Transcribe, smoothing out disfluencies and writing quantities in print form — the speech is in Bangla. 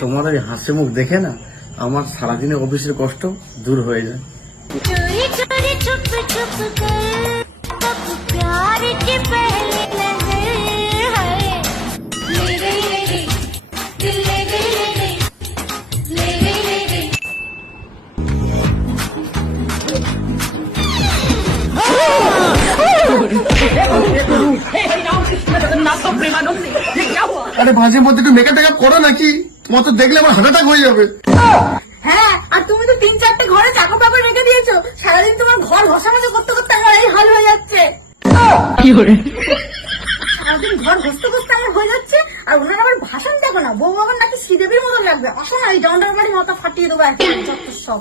তোমার ওই হাসি মুখ দেখে না আমার সারাদিনের অফিসের কষ্ট দূর হয়ে যায়। আরে মাঝে মধ্যে একটু মেকআপ টেকআপ করো নাকি? তোমার তো দেখলে আমার হার্ট অ্যাটাক হয়ে যাবে। হ্যাঁ, আর তুমি তো 3-4টে ঘরে চাকর বাকর রেখে দিয়েছো। সারাদিন তোমার ঘর ঘষাঘষি করতে করতে আমার এই হাল হয়ে যাচ্ছে। সারাদিন ঘর ঘষতে ঘষতে আমার হয়ে যাচ্ছে। আর ওনার আবার ভাষণ দেখো না, বউ আমার নাকি শ্রীদেবীর মতন লাগবে। আসো না, এই ডাউন্ডার বাড়ি মাথা ফাটিয়ে দেবো একদম, যত সব।